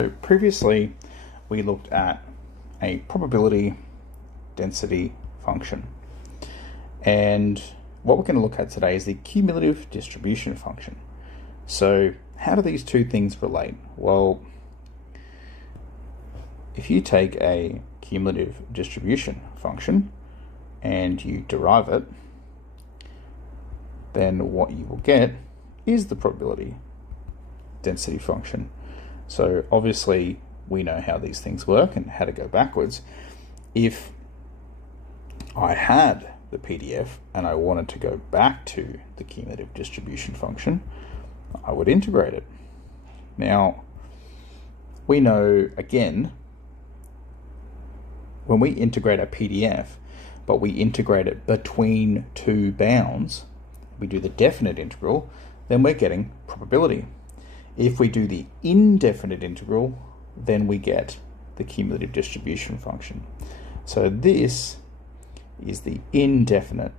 So previously, we looked at a probability density function. And what we're going to look at today is the cumulative distribution function. So how do these two things relate? Well, if you take a cumulative distribution function and you derive it, then what you will get is the probability density function. So obviously we know how these things work and how to go backwards. If I had the PDF and I wanted to go back to the cumulative distribution function, I would integrate it. Now, we know, again, when we integrate a PDF, but we integrate it between two bounds, we do the definite integral, then we're getting probability. If we do the indefinite integral, then we get the cumulative distribution function. So this is the indefinite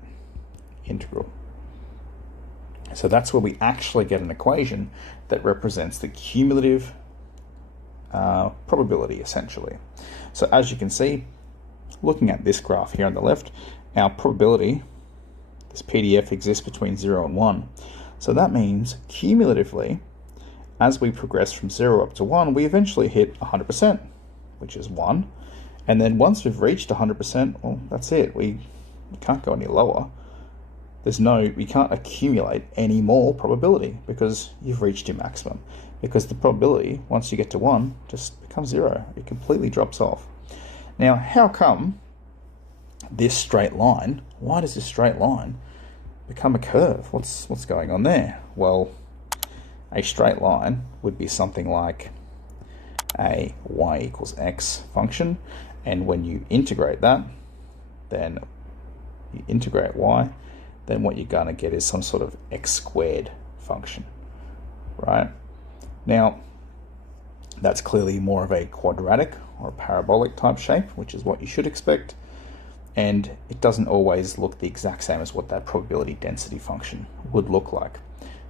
integral. So that's where we actually get an equation that represents the cumulative probability, essentially. So as you can see, looking at this graph here on the left, our probability, this PDF, exists between 0 and 1. So that means cumulatively, as we progress from 0 up to 1, we eventually hit 100%, which is 1. And then once we've reached 100%, well, that's it. We can't go any lower. We can't accumulate any more probability because you've reached your maximum. Because the probability, once you get to 1, just becomes 0. It completely drops off. Now, how come this straight line, why does this straight line become a curve? What's going on there? Well, a straight line would be something like a y equals x function, and when you integrate that, then you integrate y, then what you're going to get is some sort of x squared function, right? Now, that's clearly more of a quadratic or a parabolic type shape, which is what you should expect, and it doesn't always look the exact same as what that probability density function would look like.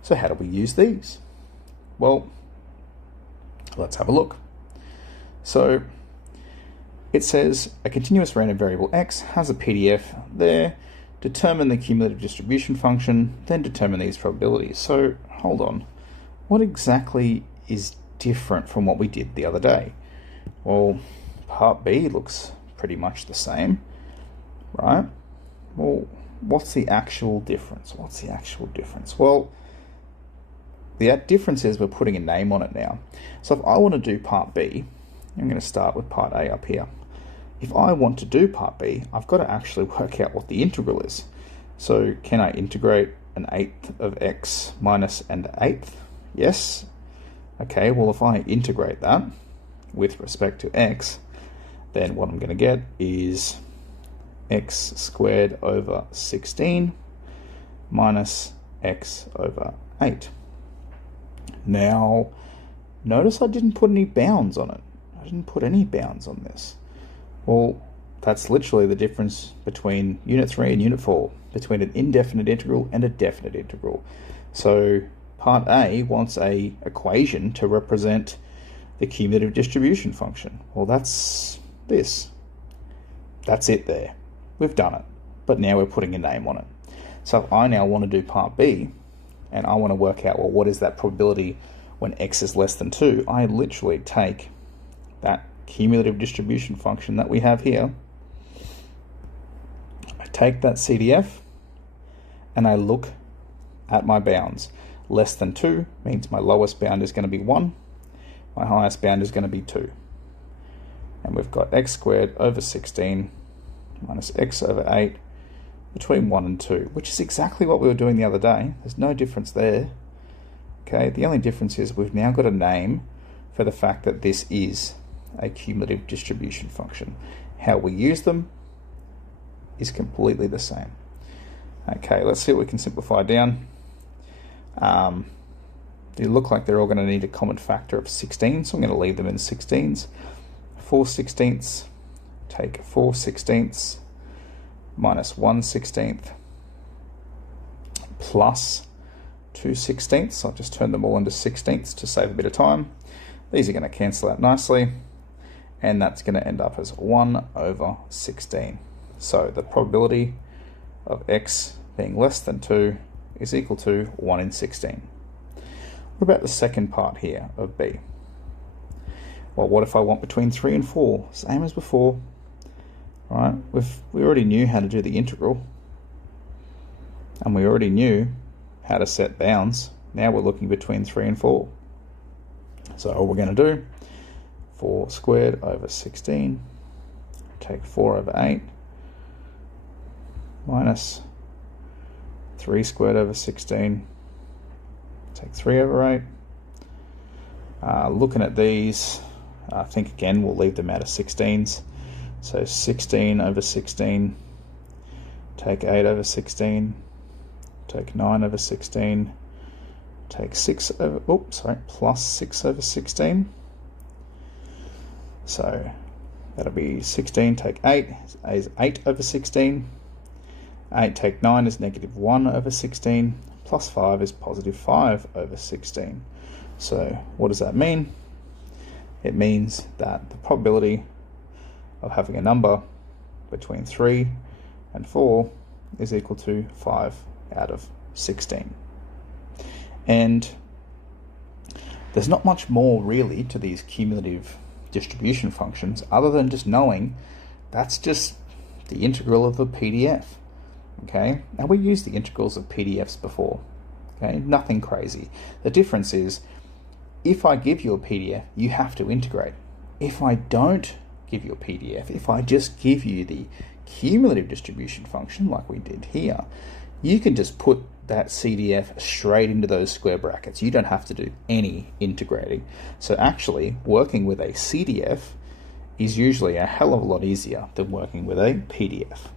So how do we use these? Well, let's have a look. So it says a continuous random variable x has a PDF there, determine the cumulative distribution function, then determine these probabilities. So hold on, what exactly is different from what we did the other day? Well, part B looks pretty much the same, right? Well, what's the actual difference? Well, the difference is we're putting a name on it now. So if I want to do part B, I'm going to start with part A up here. If I want to do part B, I've got to actually work out what the integral is. So can I integrate an eighth of x minus an eighth? Yes. Okay, well, if I integrate that with respect to x, then what I'm going to get is x squared over 16 minus x over 8. Now, notice I didn't put any bounds on it. I didn't put any bounds on this. Well, that's literally the difference between Unit 3 and Unit 4, between an indefinite integral and a definite integral. So Part A wants a equation to represent the cumulative distribution function. Well, that's this. That's it there. We've done it. But now we're putting a name on it. So if I now want to do Part B, and I want to work out, well, what is that probability when x is less than 2? I literally take that cumulative distribution function that we have here, I take that CDF, and I look at my bounds. Less than 2 means my lowest bound is going to be 1, my highest bound is going to be 2. And we've got x squared over 16 minus x over 8 between 1 and 2, which is exactly what we were doing the other day. There's no difference there. Okay, the only difference is we've now got a name for the fact that this is a cumulative distribution function. How we use them is completely the same. Okay, let's see what we can simplify down. They look like they're all going to need a common factor of 16, so I'm going to leave them in 16s. 4 sixteenths, take 4 sixteenths minus 1 16th plus 2/16. I'll just turn them all into 16ths to save a bit of time. These are going to cancel out nicely, and that's going to end up as 1 over 16. So the probability of x being less than 2 is equal to 1 in 16. What about the second part here of b? Well, what if I want between 3 and 4? Same as before. Right? We already knew how to do the integral, and we already knew how to set bounds. Now we're looking between 3 and 4. So all we're going to do, 4 squared over 16, take 4 over 8, minus 3 squared over 16, take 3 over 8. Looking at these, I think again we'll leave them out of 16s. So 16 over 16, take 8 over 16, take 9 over 16, take 6 over, plus 6 over 16. So that'll be 16, take 8 is 8 over 16. 8 take 9 is negative 1 over 16, plus 5 is positive 5 over 16. So what does that mean? It means that the probability of having a number between 3 and 4 is equal to 5 out of 16. And there's not much more really to these cumulative distribution functions other than just knowing that's just the integral of a PDF. Okay, now we used the integrals of PDFs before. Okay, nothing crazy. The difference is if I give you a PDF, you have to integrate. If I don't give you a PDF, if I just give you the cumulative distribution function like we did here, you can just put that CDF straight into those square brackets. You don't have to do any integrating. So actually, working with a CDF is usually a hell of a lot easier than working with a PDF.